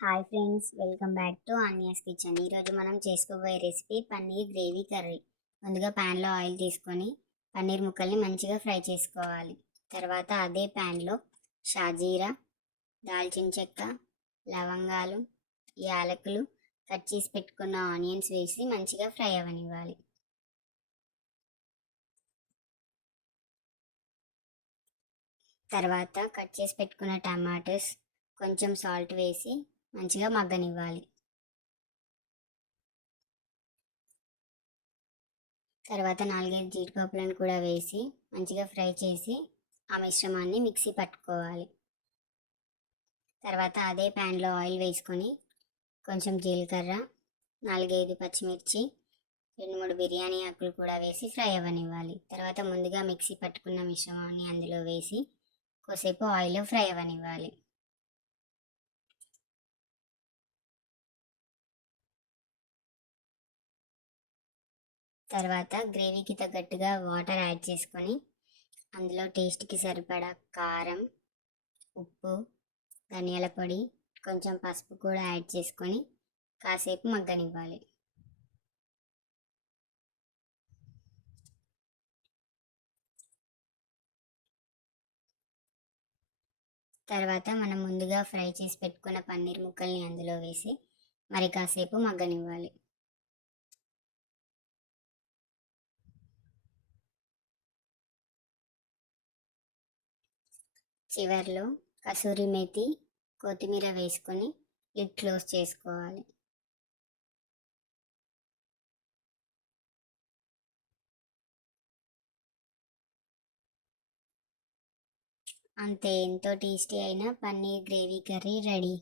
Hi friends, welcome back to Anya's kitchen. ఈరోజు మనం చేసుకోబోయే రెసిపీ పన్నీర్ గ్రేవీ కర్రీ. ముందుగా ప్యాన్లో ఆయిల్ తీసుకొని పన్నీర్ ముక్కల్ని మంచిగా ఫ్రై చేసుకోవాలి. తర్వాత అదే ప్యాన్లో షాజీరా, దాల్చిన చెక్క, లవంగాలు, యాలకులు, కట్ చేసి పెట్టుకున్న ఆనియన్స్ వేసి మంచిగా ఫ్రై అవ్వనివ్వాలి. తర్వాత కట్ చేసి పెట్టుకున్న టమాటోస్, కొంచెం సాల్ట్ వేసి మంచిగా మగ్గనివ్వాలి. తర్వాత 4-5 జీడిపప్పులను కూడా వేసి మంచిగా ఫ్రై చేసి ఆ మిశ్రమాన్ని మిక్సీ పట్టుకోవాలి. తర్వాత అదే ప్యాన్లో ఆయిల్ వేసుకొని కొంచెం జీలకర్ర, 4-5 పచ్చిమిర్చి, 2-3 బిర్యానీ ఆకులు కూడా వేసి ఫ్రై అవ్వనివ్వాలి. తర్వాత ముందుగా మిక్సీ పట్టుకున్న మిశ్రమాన్ని అందులో వేసి కొద్దిసేపు ఆయిల్లో ఫ్రై అవ్వనివ్వాలి. తర్వాత గ్రేవీకి తగ్గట్టుగా వాటర్ యాడ్ చేసుకొని అందులో టేస్ట్కి సరిపడా కారం, ఉప్పు, ధనియాల పొడి, కొంచెం పసుపు కూడా యాడ్ చేసుకొని కాసేపు మగ్గనివ్వాలి. తర్వాత మనం ముందుగా ఫ్రై చేసి పెట్టుకున్న పన్నీర్ ముక్కల్ని అందులో వేసి మరి కాసేపు మగ్గనివ్వాలి. చివర్లో కసూరి మేతి, కొత్తిమీర వేసుకొని లిడ్ క్లోజ్ చేసుకోవాలి. అంతే, ఎంతో టేస్టీ అయిన పన్నీర్ గ్రేవీ కర్రీ రెడీ.